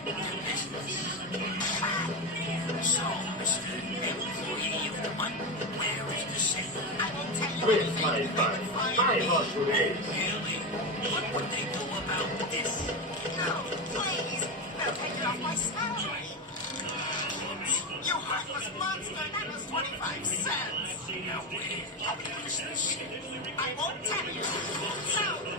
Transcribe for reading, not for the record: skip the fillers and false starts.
So, Mr. Employee of the Month, where is the safe? I won't tell you With anything. my fun, I was today. Really? What would they do about this? No, please. They'll take it off my salary. You heartless monster. That was 25 cents. Now where is the safe? I won't tell you. So